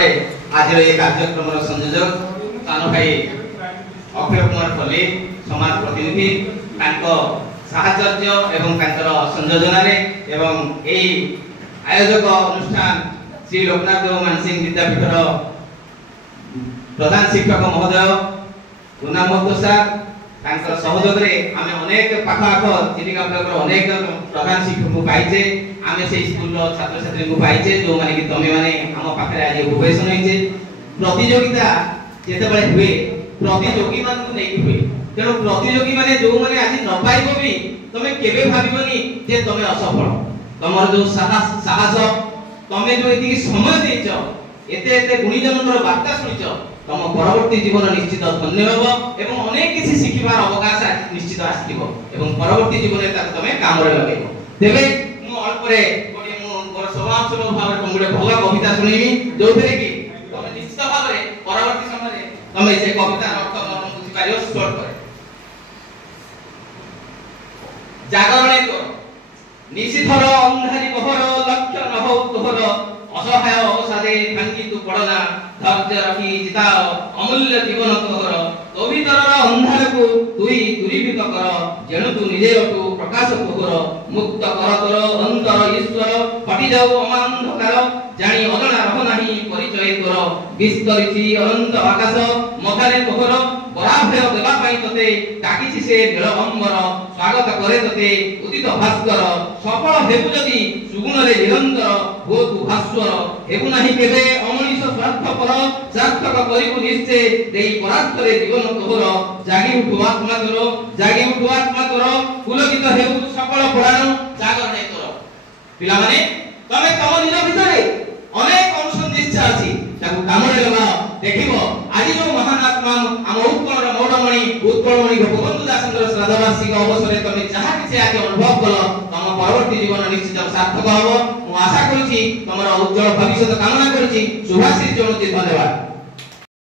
आज ये कार्यक्रम संयोजक सानो भाई अक्षय कुमार पल्ली समाज प्रतिनिधि साहचर्य एवं संयोजन एवं आयोजक अनुष्ठान श्री लोकनाथ देव मानसिंह विद्यापीठर प्रधान शिक्षक महोदय गुना महतो सार सहयोग आम अनेक पाख चिलिका ब्लॉक अनेक प्रधान शिक्षक को पाइचे आम से स्कूल छात्र छात्री को पाइचे जो माने कि तमे माने हम पाखरे आज उपवेशन होइचे प्रतियोगिता जेते बळे हुए प्रतियोगी मान को नहीं हुए तेणु प्रतियोगी माने जो माने आज न पाइबो भी तमे केबे भाबिबनी जे तमे असफल तमर जो साहस तमे जो एति समय देइछ एते एते गुणीजनकर वार्ता सुनिछ तम परवर्ती जीवन निश्चित धन्य होबो एवं अनेक किछि शिखिबार अवकाश निश्चित आस्तिबो एवं परवर्ती जीवन ता तमे काम रे लगेबो देबे मु अल्परे गोटे मु मोर स्वभाव भाव रे गुडे भला कविता सुनिमी जोथरे कि तमे निश्चित भाव रे परवर्ती समय रे तमे से कविता अर्थ मर्म बुझि पारियो शॉर्ट करे जागरणे तो निशिथर अंधारी बहर लक्ष्य न हो तोहर असहाय अवसादे भांगी तू पड़ना धैर्य रखी जिताओ अमूल्य जीवन तोहर तो भीतर अंधार को तुई दूरीभूत कर जेणु तू निजे अटू प्रकाश तोहर मुक्त कर तोर अंतर ईश्वर फटी जाऊ अमांधकार जानी अजଣା रह नाही परिचय तोर विस्तरिछि अनंत आकाश मथारे तोहर पराभय देवा पाई तते डाकिछि से नीलभंबर स्वागत करे तते उदित भास्कर सफल हेबु जदि सुगुण रे निरंतर हो तू भास्वर हेबु नाही केबे अमनिष स्वार्थपर सार्थक करिबु निश्चय देई परात्तरे जीवन तोहर जागी उठु आत्मा तोर पुलकित हेबु सकल पुराण जागरणे तोर पिला माने तमे तम निज भितरे अनेक अनुसंधिच्छा अछि ताकू कामरे लगाओ देखिबो आज जो महान आत्मा हम उत्कलर मौडमणि गोपबंधु दासंकर श्राद्धवार्षिक अवसरे तमे जहा किछि आज अनुभव कलो तम परवर्ती जीवन निश्चित सार्थक हबो मु आशा करूछि तमर उज्जवल भविष्य कामना करूछि शुभाशीष जणुछि धन्यवाद।